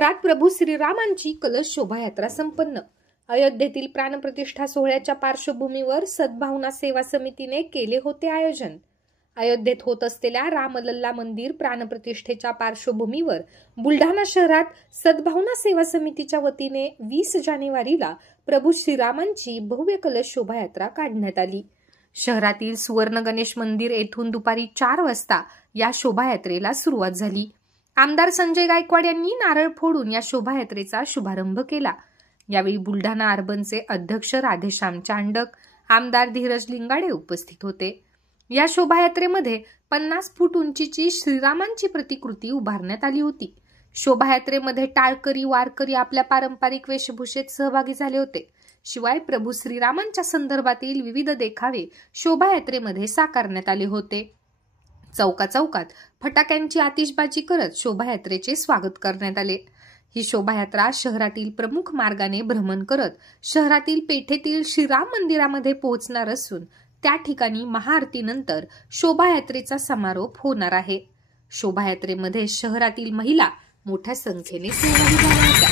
शहरात प्रभू श्रीरामांची कलश शोभायात्रा संपन्न। अयोध्येतील प्राणप्रतिष्ठा सोहळ्याच्या पार्श्वभूमीवर सद्भावना सेवा समितीने केले होते आयोजन। अयोध्येत होत असलेल्या रामलल्ला मंदिर प्राणप्रतिष्ठेच्या पार्श्वभूमीवर बुलढाणा शहरात सद्भावना सेवा समितीच्या वतीने 20 जानेवारीला प्रभू श्रीरामांची भव्य कलश शोभायात्रा काढण्यात आली। शहरातील सुवर्ण गणेश मंदिर येथून दुपारी 4 वाजता या शोभायात्रेला सुरुवात झाली। आमदार संजय गायकवाड यांनी नारळ फोडून या शोभायात्रेचा शुभारंभ केला। यावेळी बुलढाणा अर्बनचे अध्यक्ष राधेश्याम चांडक, आमदार धीरज लिंगाडे उपस्थित होते। या शोभायात्रेमध्ये 50 फूट उंचीची श्रीरामांची प्रतिकृती उभारण्यात आली होती। शोभायात्रेमध्ये टाळकरी वारकरी आपल्या पारंपरिक वेशभूषेत सहभागी झाले होते। शिवाय प्रभू श्रीरामांच्या संदर्भातील विविध देखावे शोभायात्रेमध्ये साकारण्यात आले होते। चौकात फटाक्यांची आतिषबाजी करत शोभायात्रेचे स्वागत करण्यात आले। ही शोभायात्रा शहरातील प्रमुख मार्गाने भ्रमण करत शहरातील पेठेतील श्रीराम मंदिरामध्ये पोहोचणार असून त्या ठिकाणी महाआरतीनंतर शोभायात्रेचा समारोप होणार आहे। शोभायात्रेमध्ये शहरातील महिला मोठ्या संख्येने सहभागी झाल्या होत्या।